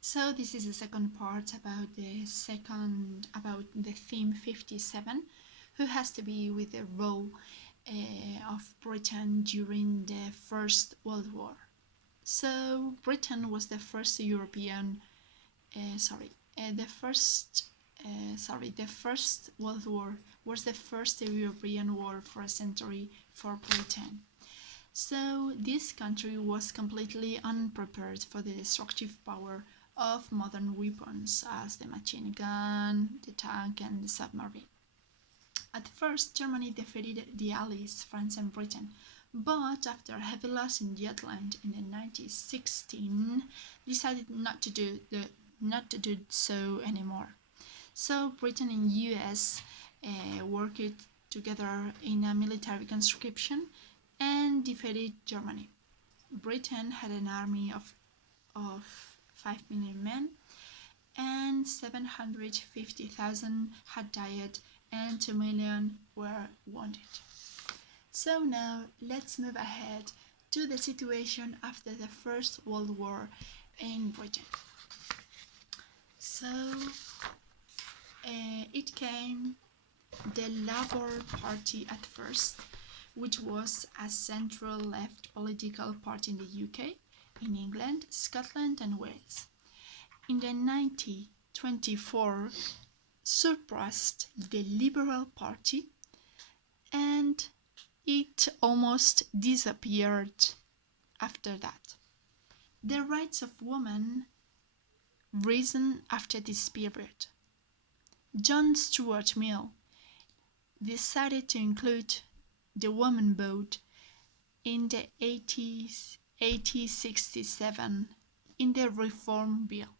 So this is the second part about the theme 57, who has to be with the role of Britain during the First World War. So Britain was the first European, sorry, the first, sorry, the First World War was the first European war for a century for Britain. So this country was completely unprepared for the destructive power of modern weapons as the machine gun, the tank and the submarine. At first, Germany defeated the Allies, France and Britain, but after a heavy loss in Jutland in 1916, decided not to do so anymore. So Britain and US worked together in a military conscription and defeated Germany. Britain had an army of 5 million men, and 750,000 had died and 2 million were wounded. So now let's move ahead to the situation after the First World War in Britain. So it came the Labour Party at first, which was a centre-left political party in the UK, in England, Scotland and Wales. In the 1924 surpassed the Liberal Party and it almost disappeared after that. The rights of women risen after this period. John Stuart Mill decided to include the woman vote in the 1867 in the Reform Bill.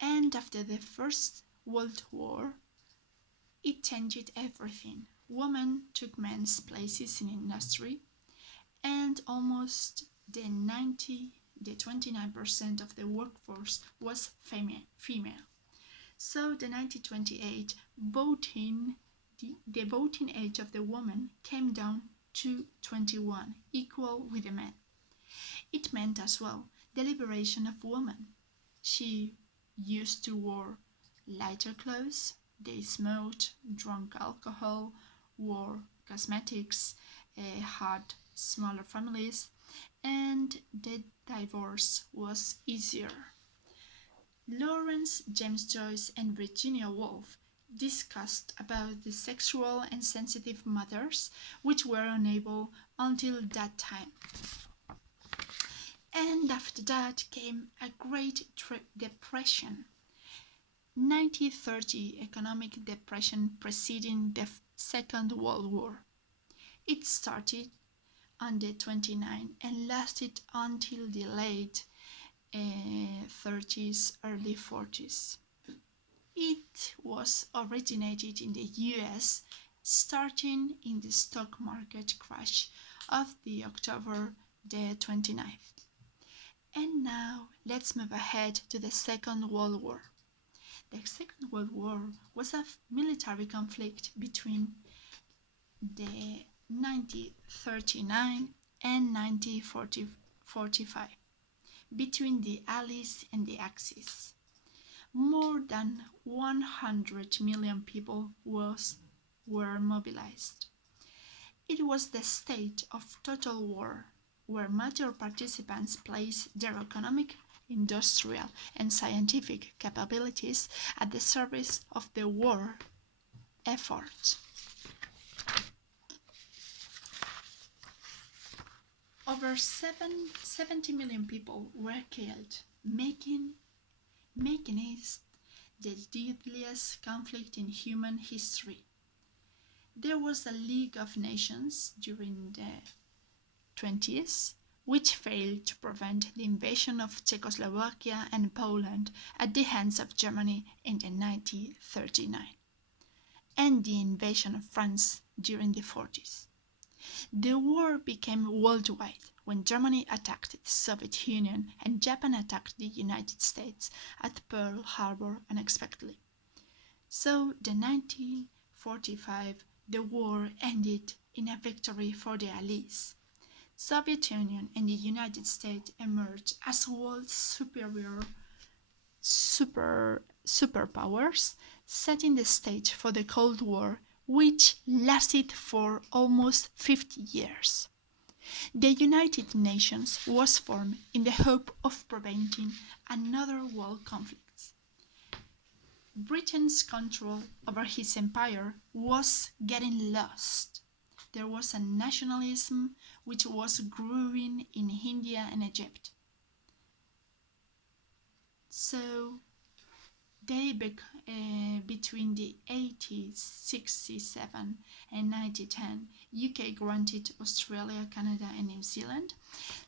And after the First World War, it changed everything. Women took men's places in industry, and almost the 29% of the workforce was female. So the 1928 the voting age of the woman came down to 21, equal with the men. It meant as well the liberation of women. She used to wear lighter clothes, they smoked, drank alcohol, wore cosmetics, had smaller families, and the divorce was easier. Lawrence James Joyce and Virginia Woolf discussed about the sexual and sensitive matters which were unable until that time. And after that came a Great Depression. 1930 economic depression preceding the Second World War. It started on the 29th and lasted until the late 30s, early 40s. It was originated in the US, starting in the stock market crash of the October the 29th. And now let's move ahead to the Second World War. The Second World War was a military conflict between the 1939 and 1945 between the Allies and the Axis. More than 100 million people were mobilized. It was the state of total war, where major participants placed their economic, industrial, and scientific capabilities at the service of the war effort. Over 70 million people were killed, making it the deadliest conflict in human history. There was a League of Nations during the 20s, which failed to prevent the invasion of Czechoslovakia and Poland at the hands of Germany in 1939, and the invasion of France during the 40s. The war became worldwide when Germany attacked the Soviet Union and Japan attacked the United States at Pearl Harbor unexpectedly. So, the 1945, the war ended in a victory for the Allies. Soviet Union and the United States emerged as world superpowers, setting the stage for the Cold War, which lasted for almost 50 years. The United Nations was formed in the hope of preventing another world conflict. Britain's control over his empire was getting lost. There was a nationalism which was growing in India and Egypt. So between the 1867 and 1910, UK granted Australia, Canada, and New Zealand.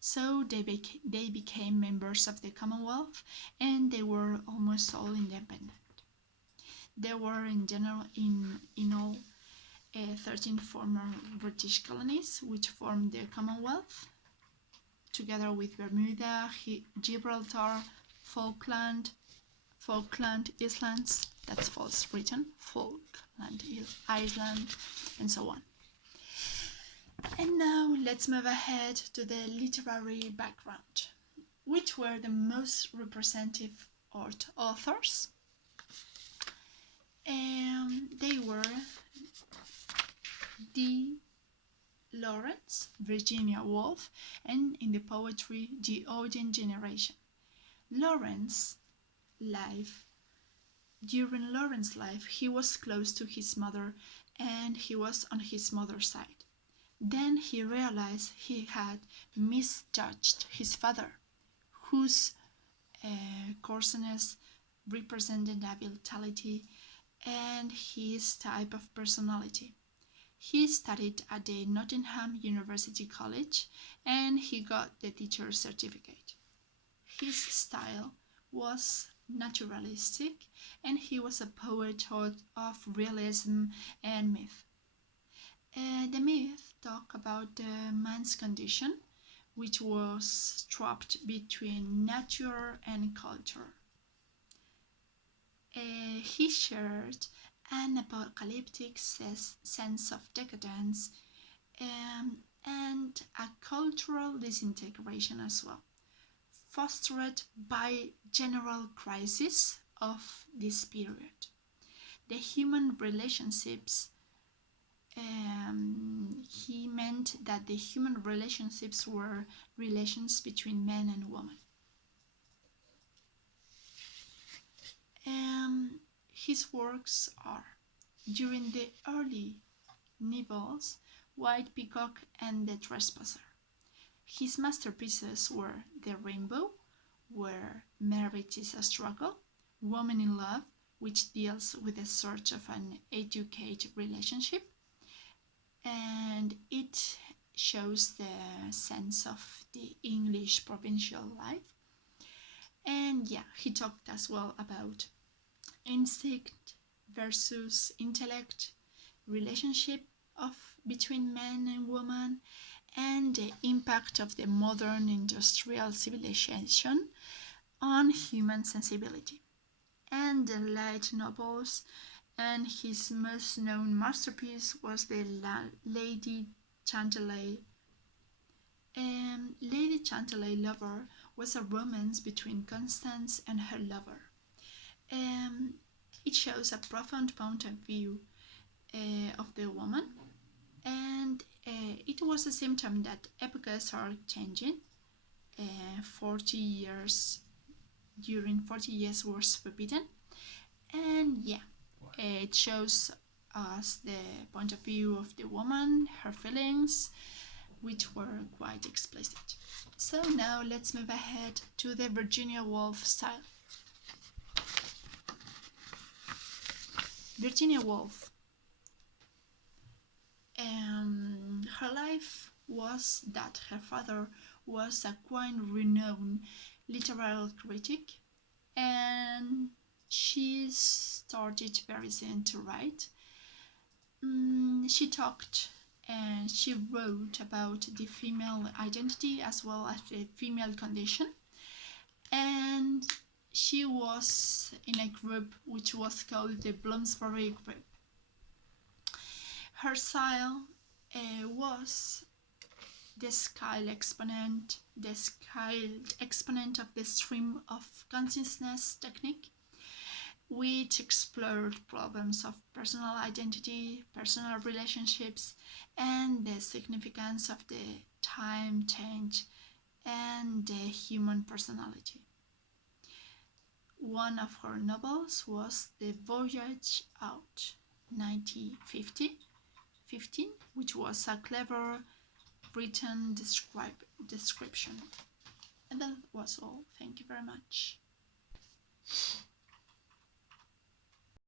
So they became members of the Commonwealth, and they were almost all independent. There were in general in all 13 former British colonies which formed the Commonwealth, together with Bermuda, Gibraltar, Falkland Islands, that's false written, Falkland Island, and so on. And now let's move ahead to the literary background. Which were the most representative authors? They were D. Lawrence, Virginia Woolf, and in the poetry, the Augean generation. During Lawrence's life, he was close to his mother and he was on his mother's side. Then he realized he had misjudged his father, whose coarseness represented vitality and his type of personality. He studied at the Nottingham University College and he got the teacher's certificate. His style was naturalistic and he was a poet of realism and myth. The myth talked about the man's condition, which was trapped between nature and culture. He shared an apocalyptic sense of decadence and a cultural disintegration as well, fostered by general crisis of this period. The human relationships, he meant that the human relationships were relations between men and women. His works are, during the early novels, White Peacock and The Trespasser. His masterpieces were The Rainbow, where marriage is a struggle, Woman in Love, which deals with the search of an educated relationship, and it shows the sense of the English provincial life. And yeah, he talked as well about instinct versus intellect, relationship between man and woman, and the impact of the modern industrial civilization on human sensibility. And the light novels, and his most known masterpiece was the Lady Chantilly. Lady Chantilly Lover was a romance between Constance and her lover. It shows a profound point of view of the woman, and it was a symptom that epochs are changing. 40 years during 40 years was forbidden, and yeah, it shows us the point of view of the woman, her feelings, which were quite explicit. So now let's move ahead to the Virginia Woolf style. Virginia Woolf. Her life was that her father was a quite renowned literary critic, and she started very soon to write. She talked and she wrote about the female identity as well as the female condition, and she was in a group which was called the Bloomsbury Group. Her style was the scale exponent, the scaled exponent of the stream of consciousness technique, which explored problems of personal identity, personal relationships, and the significance of the time change and the human personality. One of her novels was The Voyage Out, 1915, which was a clever written description. And that was all. Thank you very much.